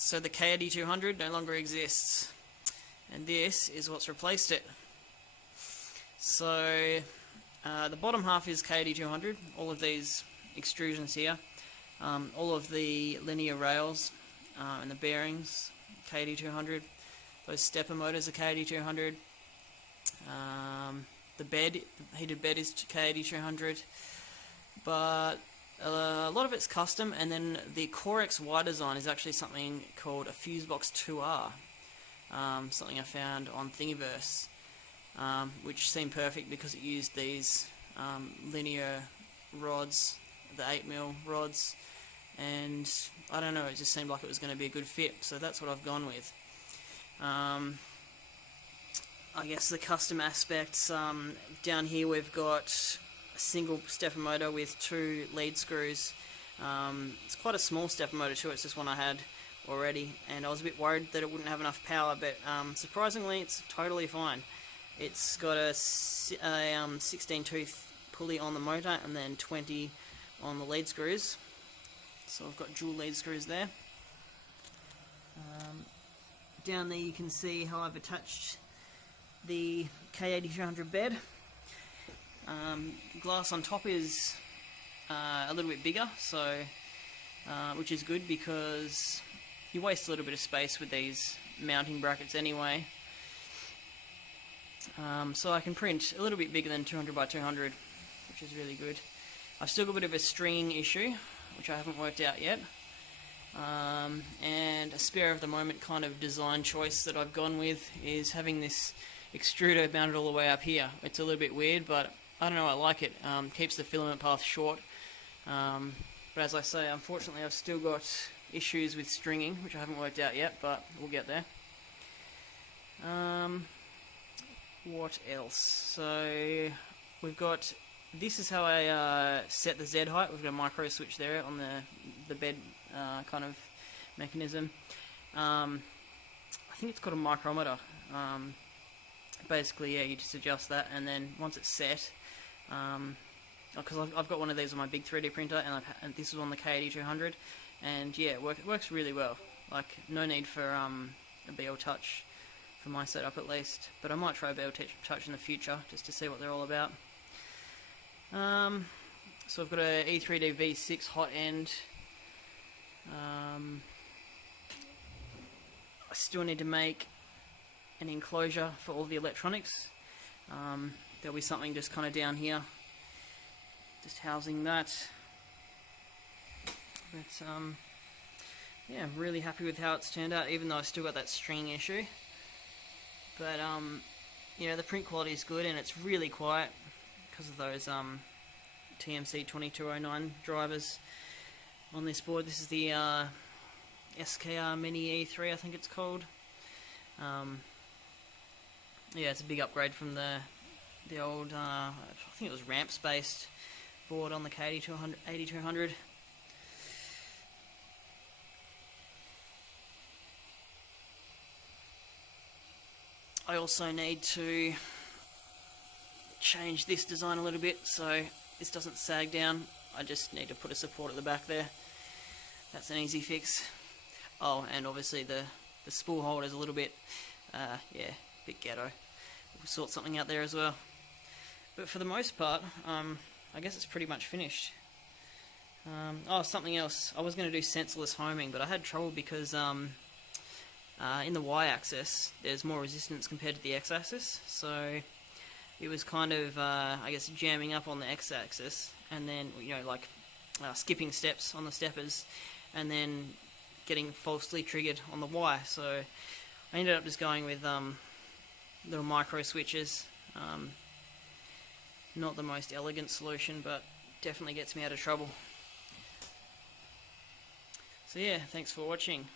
So the K8200 no longer exists, and this is what's replaced it. So the bottom half is K8200, all of these extrusions here, all of the linear rails and the bearings, K8200, those stepper motors are K8200, the heated bed is K8200, but a lot of it's custom, and then the CoreXY design is actually something called a FuseBox2R, something I found on Thingiverse, which seemed perfect because it used these linear rods, the 8mm rods, and I don't know, it just seemed like it was going to be a good fit, so that's what I've gone with. I guess the custom aspects, down here we've got a single stepper motor with 2 lead screws. It's quite a small stepper motor too, it's just one I had already, and I was a bit worried that it wouldn't have enough power, but surprisingly it's totally fine. It's got a 16 tooth pulley on the motor and then 20 on the lead screws, so I've got dual lead screws there. Down there you can see how I've attached the K8200 bed. Glass on top is a little bit bigger, so which is good because you waste a little bit of space with these mounting brackets anyway. So I can print a little bit bigger than 200 by 200, which is really good. I've still got a bit of a stringing issue, which I haven't worked out yet. And a spare of the moment kind of design choice that I've gone with is having this extruder mounted all the way up here. It's a little bit weird, but I don't know, I like it. Keeps the filament path short. But as I say, unfortunately I've still got issues with stringing, which I haven't worked out yet, but we'll get there. What else? So we've got, this is how I set the Z height. We've got a micro switch there on the bed kind of mechanism. I think it's got a micrometer. Basically, yeah, you just adjust that, and then once it's set, because I've got one of these on my big 3D printer, and this is on the K8200, and yeah, it works really well. Like, no need for a BL Touch for my setup at least, but I might try BL Touch in the future just to see what they're all about. So I've got a E3D V6 hot end. I still need to make an enclosure for all the electronics. There'll be something just kind of down here, just housing that. But yeah, I'm really happy with how it's turned out, even though I've still got that string issue. But you know, the print quality is good, and it's really quiet because of those TMC 2209 drivers on this board. This is the SKR Mini E3, I think it's called. Yeah, it's a big upgrade from the old, I think it was ramps based board on the K8200. I also need to change this design a little bit so this doesn't sag down. I just need to put a support at the back there. That's an easy fix. Oh, and obviously the spool holder is a little bit, yeah, a bit ghetto. We'll sort something out there as well. But for the most part, I guess it's pretty much finished. Oh, something else. I was going to do sensorless homing, but I had trouble because in the Y-axis there's more resistance compared to the X-axis, so it was kind of, I guess, jamming up on the X-axis, and then, you know, like skipping steps on the steppers, and then getting falsely triggered on the Y. So I ended up just going with little micro switches. Not the most elegant solution, but definitely gets me out of trouble. So yeah, thanks for watching.